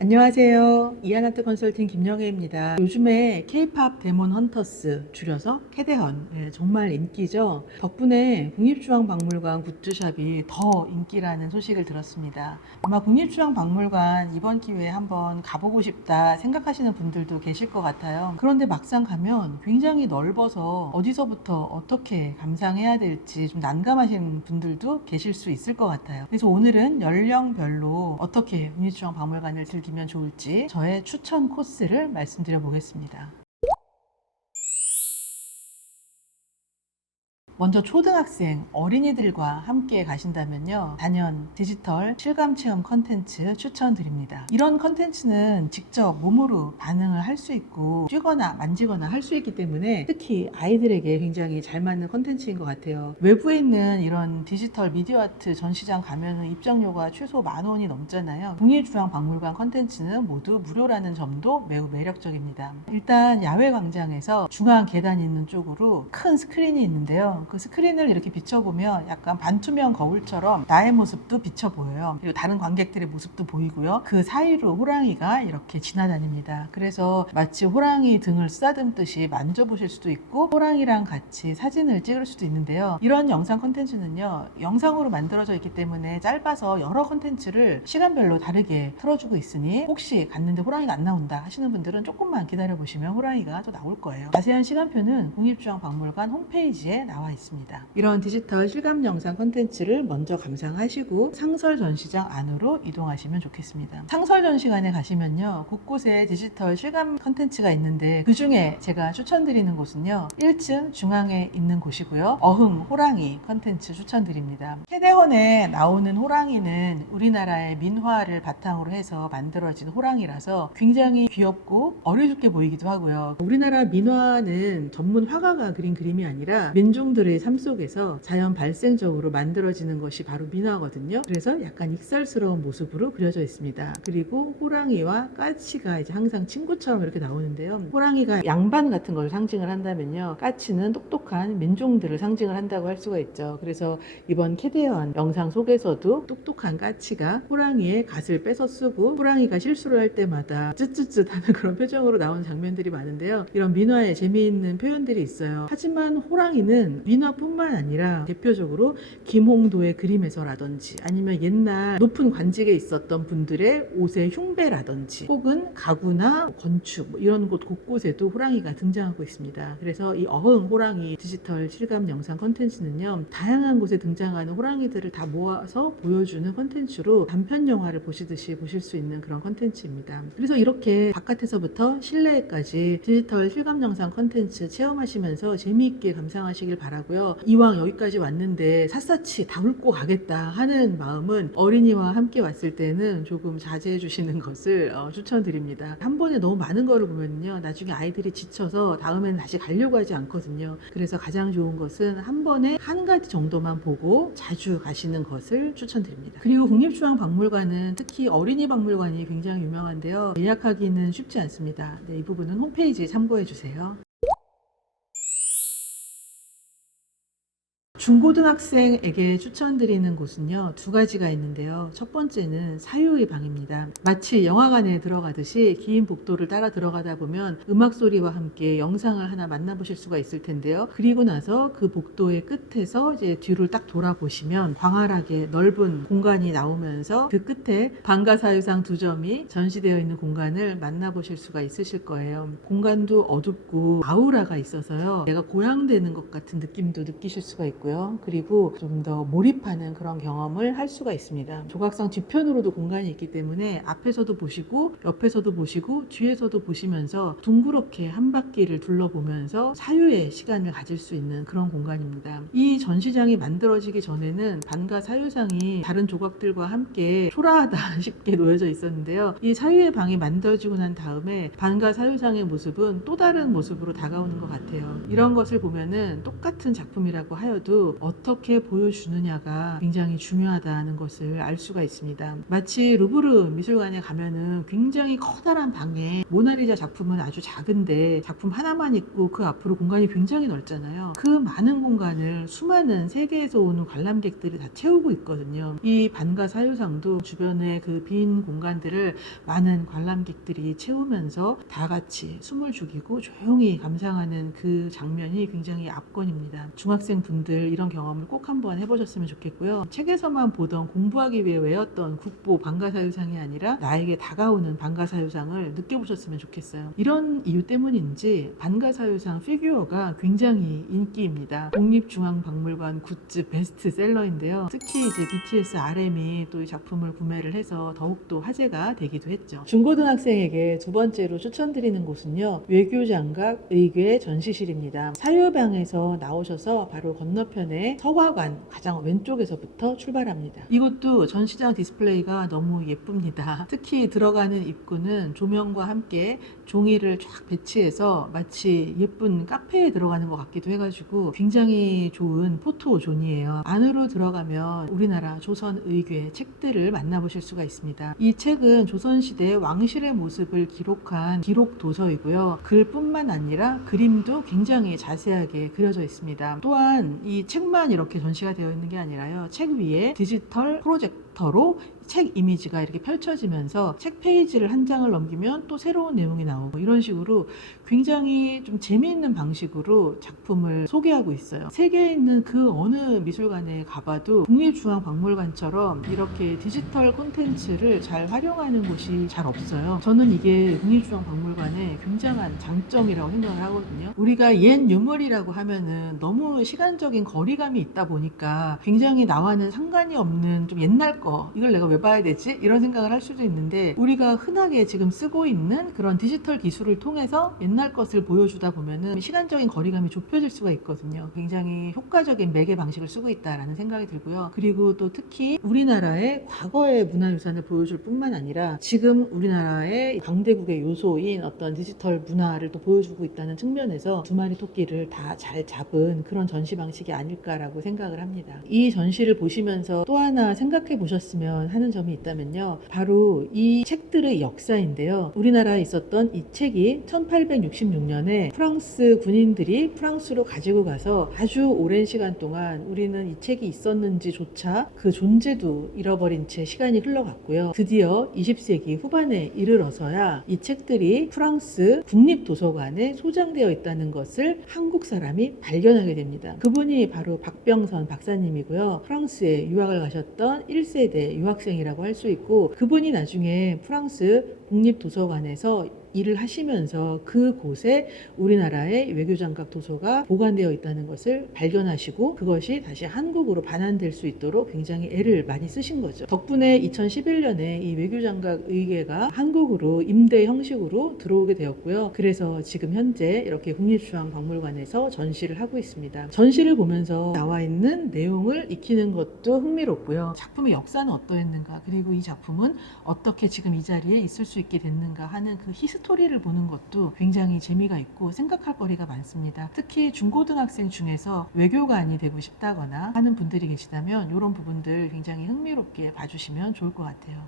안녕하세요. 이안아트 컨설팅 김영애입니다. 요즘에 K-팝 데몬 헌터스, 줄여서 캐데헌, 정말 인기죠. 덕분에 국립중앙박물관 굿즈샵이 더 인기라는 소식을 들었습니다. 아마 국립중앙박물관 이번 기회에 한번 가보고 싶다 생각하시는 분들도 계실 것 같아요. 그런데 막상 가면 굉장히 넓어서 어디서부터 어떻게 감상해야 될지 좀 난감하신 분들도 계실 수 있을 것 같아요. 그래서 오늘은 연령별로 어떻게 국립중앙박물관을 즐기면 좋을지 저의 추천 코스를 말씀드려 보겠습니다. 먼저 초등학생, 어린이들과 함께 가신다면요, 단연 디지털 실감체험 컨텐츠 추천드립니다. 이런 컨텐츠는 직접 몸으로 반응을 할 수 있고 뛰거나 만지거나 할 수 있기 때문에 특히 아이들에게 굉장히 잘 맞는 컨텐츠인 것 같아요. 외부에 있는 이런 디지털 미디어 아트 전시장 가면은 입장료가 최소 10,000원이 넘잖아요. 국립중앙박물관 컨텐츠는 모두 무료라는 점도 매우 매력적입니다. 일단 야외 광장에서 중앙 계단이 있는 쪽으로 큰 스크린이 있는데요. 그 스크린을 이렇게 비춰보면 약간 반투명 거울처럼 나의 모습도 비쳐 보여요. 그리고 다른 관객들의 모습도 보이고요. 그 사이로 호랑이가 이렇게 지나다닙니다. 그래서 마치 호랑이 등을 쓰다듬듯이 만져보실 수도 있고 호랑이랑 같이 사진을 찍을 수도 있는데요. 이런 영상 컨텐츠는요, 영상으로 만들어져 있기 때문에 짧아서 여러 컨텐츠를 시간별로 다르게 틀어주고 있으니 혹시 갔는데 호랑이가 안 나온다 하시는 분들은 조금만 기다려 보시면 호랑이가 또 나올 거예요. 자세한 시간표는 국립중앙박물관 홈페이지에 나와 있습니다. 이런 디지털 실감 영상 콘텐츠를 먼저 감상하시고 상설 전시장 안으로 이동하시면 좋겠습니다. 상설 전시관에 가시면요, 곳곳에 디지털 실감 콘텐츠가 있는데 그 중에 제가 추천드리는 곳은요, 1층 중앙에 있는 곳이고요, 어흥 호랑이 콘텐츠 추천드립니다. 캐데헌에 나오는 호랑이는 우리나라의 민화를 바탕으로 해서 만들어진 호랑이라서 굉장히 귀엽고 어리숙해 보이기도 하고요. 우리나라 민화는 전문 화가가 그린 그림이 아니라 민중들의 삶 속에서 자연 발생적으로 만들어지는 것이 바로 민화거든요. 그래서 약간 익살스러운 모습으로 그려져 있습니다. 그리고 호랑이와 까치가 이제 항상 친구처럼 이렇게 나오는데요. 호랑이가 양반 같은 걸 상징을 한다면요, 까치는 똑똑한 민중들을 상징을 한다고 할 수가 있죠. 그래서 이번 캐데헌 영상 속에서도 똑똑한 까치가 호랑이의 갓을 뺏어 쓰고 호랑이가 실수를 할 때마다 쯧쯧쯧 하는 그런 표정으로 나오는 장면들이 많은데요. 이런 민화에 재미있는 표현들이 있어요. 하지만 호랑이는 민화뿐만 아니라 대표적으로 김홍도의 그림에서라든지 아니면 옛날 높은 관직에 있었던 분들의 옷의 흉배라든지 혹은 가구나 건축 이런 곳 곳곳에도 호랑이가 등장하고 있습니다. 그래서 이 어흥 호랑이 디지털 실감 영상 컨텐츠는요, 다양한 곳에 등장하는 호랑이들을 다 모아서 보여주는 컨텐츠로 단편 영화를 보시듯이 보실 수 있는 그런 컨텐츠입니다. 그래서 이렇게 바깥에서부터 실내까지 디지털 실감 영상 컨텐츠 체험하시면서 재미있게 감상하시길 바라고요. 이왕 여기까지 왔는데 샅샅이 다 훑고 가겠다 하는 마음은 어린이와 함께 왔을 때는 조금 자제해 주시는 것을 추천드립니다. 한 번에 너무 많은 거를 보면요, 나중에 아이들이 지쳐서 다음에는 다시 가려고 하지 않거든요. 그래서 가장 좋은 것은 한 번에 한 가지 정도만 보고 자주 가시는 것을 추천드립니다. 그리고 국립중앙박물관은 특히 어린이 박물관이 굉장히 유명한데요, 예약하기는 쉽지 않습니다. 이 부분은 홈페이지 참고해 주세요. 중고등학생에게 추천드리는 곳은요, 두 가지가 있는데요. 첫 번째는 사유의 방입니다. 마치 영화관에 들어가듯이 긴 복도를 따라 들어가다 보면 음악 소리와 함께 영상을 하나 만나보실 수가 있을 텐데요. 그리고 나서 그 복도의 끝에서 이제 뒤를 딱 돌아보시면 광활하게 넓은 공간이 나오면서 그 끝에 방가사유상 두 점이 전시되어 있는 공간을 만나보실 수가 있으실 거예요. 공간도 어둡고 아우라가 있어서요, 내가 고향되는 것 같은 느낌도 느끼실 수가 있고요. 그리고 좀 더 몰입하는 그런 경험을 할 수가 있습니다. 조각상 뒤편으로도 공간이 있기 때문에 앞에서도 보시고 옆에서도 보시고 뒤에서도 보시면서 둥그렇게 한 바퀴를 둘러보면서 사유의 시간을 가질 수 있는 그런 공간입니다. 이 전시장이 만들어지기 전에는 반가 사유상이 다른 조각들과 함께 초라하다 싶게 놓여져 있었는데요. 이 사유의 방이 만들어지고 난 다음에 반가 사유상의 모습은 또 다른 모습으로 다가오는 것 같아요. 이런 것을 보면은 똑같은 작품이라고 하여도 보여줘도 어떻게 보여주느냐가 굉장히 중요하다는 것을 알 수가 있습니다. 마치 루브르 미술관에 가면은 굉장히 커다란 방에 모나리자 작품은 아주 작은데 작품 하나만 있고 그 앞으로 공간이 굉장히 넓잖아요. 그 많은 공간을 수많은 세계에서 오는 관람객들이 다 채우고 있거든요. 이 반가 사유상도 주변의 그 빈 공간들을 많은 관람객들이 채우면서 다 같이 숨을 죽이고 조용히 감상하는 그 장면이 굉장히 압권입니다. 중학생 분들 이런 경험을 꼭 한번 해보셨으면 좋겠고요. 책에서만 보던 공부하기 위해 외웠던 국보 반가사유상이 아니라 나에게 다가오는 반가사유상을 느껴보셨으면 좋겠어요. 이런 이유 때문인지 반가사유상 피규어가 굉장히 인기입니다. 국립중앙박물관 굿즈 베스트셀러인데요. 특히 이제 BTS RM이 또 이 작품을 구매를 해서 더욱더 화제가 되기도 했죠. 중고등학생에게 두 번째로 추천드리는 곳은요, 외교장각 의궤 전시실입니다. 사유방에서 나오셔서 바로 건너편에 서화관 가장 왼쪽에서부터 출발합니다. 이곳도 전시장 디스플레이가 너무 예쁩니다. 특히 들어가는 입구는 조명과 함께 종이를 쫙 배치해서 마치 예쁜 카페에 들어가는 것 같기도 해가지고 굉장히 좋은 포토존이에요. 안으로 들어가면 우리나라 조선 의궤 책들을 만나보실 수가 있습니다. 이 책은 조선시대 왕실의 모습을 기록한 기록 도서이고요. 글뿐만 아니라 그림도 굉장히 자세하게 그려져 있습니다. 또한 이 책만 이렇게 전시가 되어 있는 게 아니라요. 책 위에 디지털 프로젝터로 책 이미지가 이렇게 펼쳐지면서 책 페이지를 한 장을 넘기면 또 새로운 내용이 나오고 이런 식으로 굉장히 좀 재미있는 방식으로 작품을 소개하고 있어요. 세계에 있는 그 어느 미술관에 가봐도 국립중앙박물관처럼 이렇게 디지털 콘텐츠를 잘 활용하는 곳이 잘 없어요. 저는 이게 국립중앙박물관의 굉장한 장점이라고 생각을 하거든요. 우리가 옛 유물이라고 하면은 너무 시간적인 거리감이 있다 보니까 굉장히 나와는 상관이 없는 좀 옛날 거, 이걸 내가 왜 봐야 되지? 이런 생각을 할 수도 있는데, 우리가 흔하게 지금 쓰고 있는 그런 디지털 기술을 통해서 옛날 것을 보여주다 보면은 시간적인 거리감이 좁혀질 수가 있거든요. 굉장히 효과적인 매개 방식을 쓰고 있다라는 생각이 들고요. 그리고 또 특히 우리나라의 과거의 문화유산을 보여줄 뿐만 아니라 지금 우리나라의 강대국의 요소인 어떤 디지털 문화를 또 보여주고 있다는 측면에서 두 마리 토끼를 다 잘 잡은 그런 전시 방식이 아닐까라고 생각을 합니다. 이 전시를 보시면서 또 하나 생각해 보셨으면 하는 점이 있다면요, 바로 이 책들의 역사인데요. 우리나라에 있었던 이 책이 1866년에 프랑스 군인들이 프랑스로 가지고 가서 아주 오랜 시간 동안 우리는 이 책이 있었는지조차 그 존재도 잃어버린 채 시간이 흘러갔고요. 드디어 20세기 후반에 이르러서야 이 책들이 프랑스 국립도서관에 소장되어 있다는 것을 한국 사람이 발견하게 됩니다. 그분이 바로 박병선 박사님이고요. 프랑스에 유학을 가셨던 1세대 유학생이라고 할 수 있고, 그분이 나중에 프랑스 국립도서관에서 일을 하시면서 그곳에 우리나라의 외교장각 도서가 보관되어 있다는 것을 발견하시고 그것이 다시 한국으로 반환될 수 있도록 굉장히 애를 많이 쓰신 거죠. 덕분에 2011년에 이 외교장각 의궤가 한국으로 임대 형식으로 들어오게 되었고요. 그래서 지금 현재 이렇게 국립중앙박물관에서 전시를 하고 있습니다. 전시를 보면서 나와 있는 내용을 익히는 것도 흥미롭고요. 작품의 역사는 어떠했는가, 그리고 이 작품은 어떻게 지금 이 자리에 있을 수 있게 됐는가 하는 그 히스토리를 보는 것도 굉장히 재미가 있고 생각할 거리가 많습니다. 특히 중고등학생 중에서 외교관이 되고 싶다거나 하는 분들이 계시다면 이런 부분들 굉장히 흥미롭게 봐주시면 좋을 것 같아요.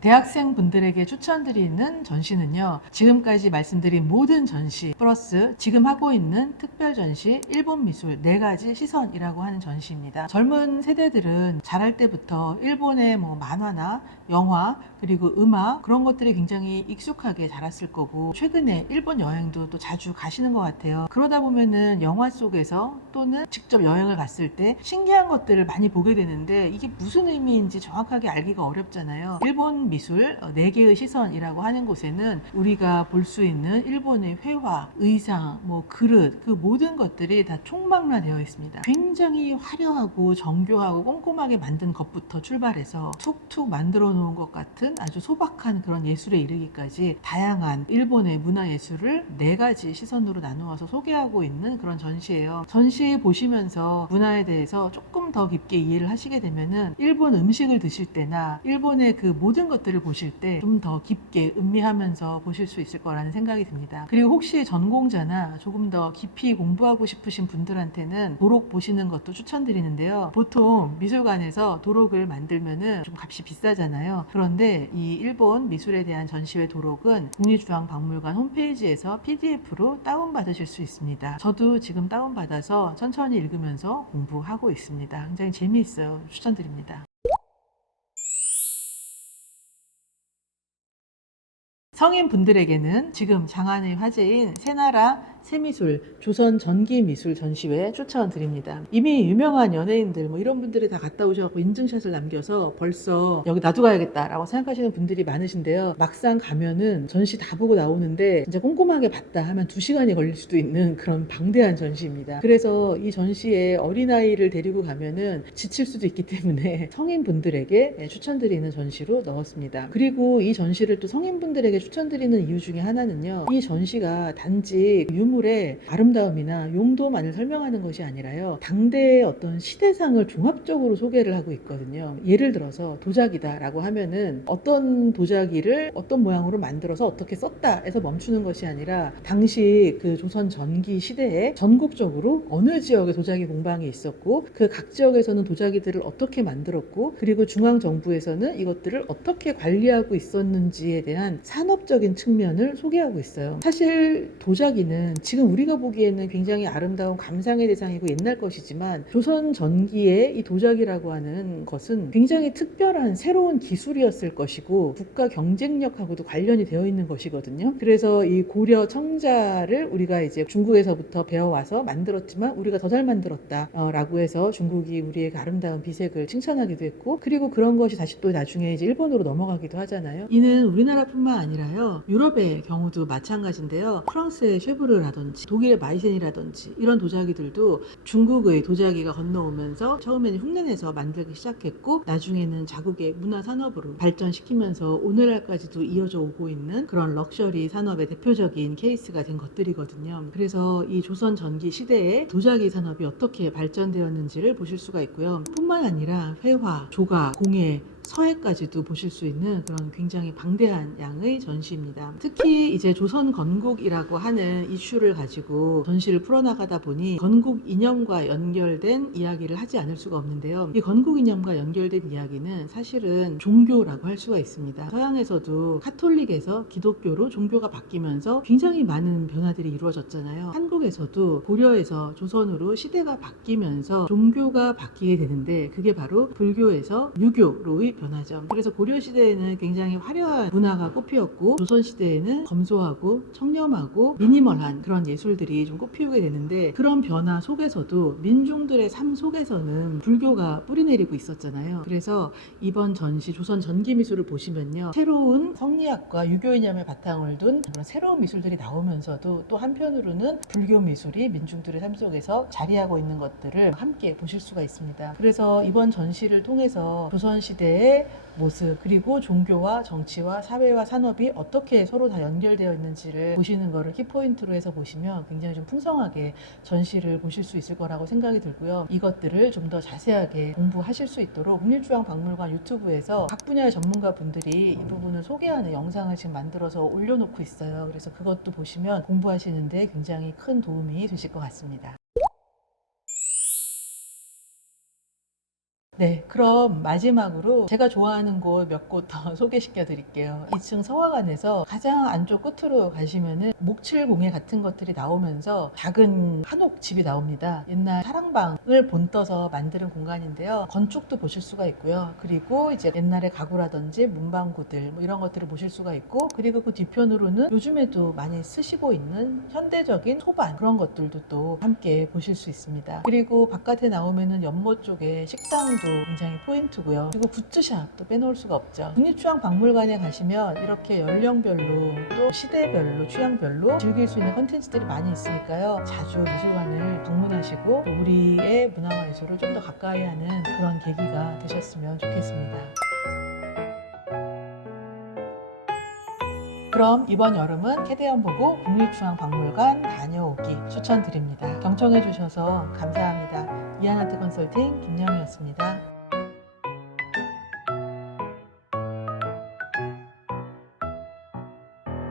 대학생 분들에게 추천드리는 전시는요, 지금까지 말씀드린 모든 전시 플러스 지금 하고 있는 특별 전시 일본 미술 4가지 시선이라고 하는 전시입니다. 젊은 세대들은 자랄 때부터 일본의 만화나 영화 그리고 음악 그런 것들이 굉장히 익숙하게 자랐을 거고, 최근에 일본 여행도 또 자주 가시는 것 같아요. 그러다 보면은 영화 속에서 또는 직접 여행을 갔을 때 신기한 것들을 많이 보게 되는데 이게 무슨 의미인지 정확하게 알기가 어렵잖아요. 일본 미술 4개의 시선이라고 하는 곳에는 우리가 볼 수 있는 일본의 회화, 의상, 그릇, 그 모든 것들이 다 총망라되어 있습니다. 굉장히 화려하고 정교하고 꼼꼼하게 만든 것부터 출발해서 툭툭 만들어 놓은 것 같은 아주 소박한 그런 예술에 이르기까지 다양한 일본의 문화예술을 4가지 시선으로 나누어서 소개하고 있는 그런 전시예요. 전시 보시면서 문화에 대해서 조금 더 깊게 이해를 하시게 되면은 일본 음식을 드실 때나 일본의 그 모든 것들 것들을 보실 때 좀 더 깊게 음미하면서 보실 수 있을 거라는 생각이 듭니다. 그리고 혹시 전공자나 조금 더 깊이 공부하고 싶으신 분들한테는 도록 보시는 것도 추천드리는데요. 보통 미술관에서 도록을 만들면은 좀 값이 비싸잖아요. 그런데 이 일본 미술에 대한 전시회 도록은 국립중앙박물관 홈페이지에서 PDF로 다운받으실 수 있습니다. 저도 지금 다운받아서 천천히 읽으면서 공부하고 있습니다. 굉장히 재미있어요. 추천드립니다. 성인분들에게는 지금 장안의 화제인 새나라 새미술 조선 전기미술 전시회 추천드립니다. 이미 유명한 연예인들 뭐 이런 분들이 다 갔다 오셔서 인증샷을 남겨서 벌써 여기 나도 가야겠다라고 생각하시는 분들이 많으신데요. 막상 가면은 전시 다 보고 나오는데 진짜 꼼꼼하게 봤다 하면 2시간이 걸릴 수도 있는 그런 방대한 전시입니다. 그래서 이 전시에 어린아이를 데리고 가면은 지칠 수도 있기 때문에 성인분들에게 추천드리는 전시로 넣었습니다. 그리고 이 전시를 또 성인분들에게 추천드리는 이유 중에 하나는요. 이 전시가 단지 유물의 아름다움이나 용도만을 설명하는 것이 아니라요. 당대의 어떤 시대상을 종합적으로 소개를 하고 있거든요. 예를 들어서 도자기다라고 하면은 어떤 도자기를 어떤 모양으로 만들어서 어떻게 썼다 해서 멈추는 것이 아니라 당시 그 조선 전기 시대에 전국적으로 어느 지역에 도자기 공방이 있었고 그 각 지역에서는 도자기들을 어떻게 만들었고 그리고 중앙정부에서는 이것들을 어떻게 관리하고 있었는지에 대한 산업적인 측면을 소개하고 있어요. 사실 도자기는 지금 우리가 보기에는 굉장히 아름다운 감상의 대상이고 옛날 것이지만 조선 전기의 이 도자기라고 하는 것은 굉장히 특별한 새로운 기술이었을 것이고 국가 경쟁력하고도 관련이 되어 있는 것이거든요. 그래서 이 고려 청자를 우리가 이제 중국에서부터 배워와서 만들었지만 우리가 더 잘 만들었다 라고 해서 중국이 우리의 아름다운 비색을 칭찬하기도 했고 그리고 그런 것이 다시 또 나중에 이제 일본으로 넘어가기도 하잖아요. 이는 우리나라뿐만 아니라요. 유럽의 경우도 마찬가지인데요. 프랑스의 쉐브르라든지 독일의 마이센이라든지 이런 도자기들도 중국의 도자기가 건너오면서 처음에는 흉내내서 만들기 시작했고 나중에는 자국의 문화 산업으로 발전시키면서 오늘날까지도 이어져 오고 있는 그런 럭셔리 산업의 대표적인 케이스가 된 것들이거든요. 그래서 이 조선 전기 시대에 도자기 산업이 어떻게 발전되었는지를 보실 수가 있고요. 뿐만 아니라 회화, 조각, 공예, 서예까지도 보실 수 있는 그런 굉장히 방대한 양의 전시입니다. 특히 이제 조선 건국이라고 하는 이슈를 가지고 전시를 풀어나가다 보니 건국 이념과 연결된 이야기를 하지 않을 수가 없는데요. 이 건국 이념과 연결된 이야기는 사실은 종교라고 할 수가 있습니다. 서양에서도 카톨릭에서 기독교로 종교가 바뀌면서 굉장히 많은 변화들이 이루어졌잖아요. 한국에서도 고려에서 조선으로 시대가 바뀌면서 종교가 바뀌게 되는데 그게 바로 불교에서 유교로의 변화죠. 그래서 고려시대에는 굉장히 화려한 문화가 꽃피었고 조선시대에는 검소하고 청렴하고 미니멀한 그런 예술들이 좀 꽃피우게 되는데 그런 변화 속에서도 민중들의 삶 속에서는 불교가 뿌리내리고 있었잖아요. 그래서 이번 전시 조선 전기미술을 보시면요. 새로운 성리학과 유교 이념을 바탕을 둔 그런 새로운 미술들이 나오면서도 또 한편으로는 불교 미술이 민중들의 삶 속에서 자리하고 있는 것들을 함께 보실 수가 있습니다. 그래서 이번 전시를 통해서 조선시대의 모습 그리고 종교와 정치와 사회와 산업이 어떻게 서로 다 연결되어 있는지를 보시는 거를 키포인트로 해서 보시면 굉장히 좀 풍성하게 전시를 보실 수 있을 거라고 생각이 들고요. 이것들을 좀 더 자세하게 공부하실 수 있도록 국립중앙박물관 유튜브에서 각 분야의 전문가 분들이 이 부분을 소개하는 영상을 지금 만들어서 올려놓고 있어요. 그래서 그것도 보시면 공부하시는데 굉장히 큰 도움이 되실 것 같습니다. 네, 그럼 마지막으로 제가 좋아하는 곳 몇 곳 더 소개시켜 드릴게요. 2층 서화관에서 가장 안쪽 끝으로 가시면은 목칠공예 같은 것들이 나오면서 작은 한옥 집이 나옵니다. 옛날 사랑방을 본떠서 만드는 공간인데요. 건축도 보실 수가 있고요. 그리고 이제 옛날의 가구라든지 문방구들 뭐 이런 것들을 보실 수가 있고 그리고 그 뒤편으로는 요즘에도 많이 쓰시고 있는 현대적인 소반 그런 것들도 또 함께 보실 수 있습니다. 그리고 바깥에 나오면은 연못 쪽에 식당도 굉장히 포인트고요. 그리고 굿즈샵 또 빼놓을 수가 없죠. 국립중앙박물관에 가시면 이렇게 연령별로 또 시대별로 취향별로 즐길 수 있는 컨텐츠들이 많이 있으니까요. 자주 미술관을 방문하시고 또 우리의 문화와 예술을 좀 더 가까이 하는 그런 계기가 되셨으면 좋겠습니다. 그럼 이번 여름은 캐대언 보고 국립중앙박물관 다녀오기 추천드립니다. 경청해 주셔서 감사합니다. 이하나트 컨설팅 김영희였습니다.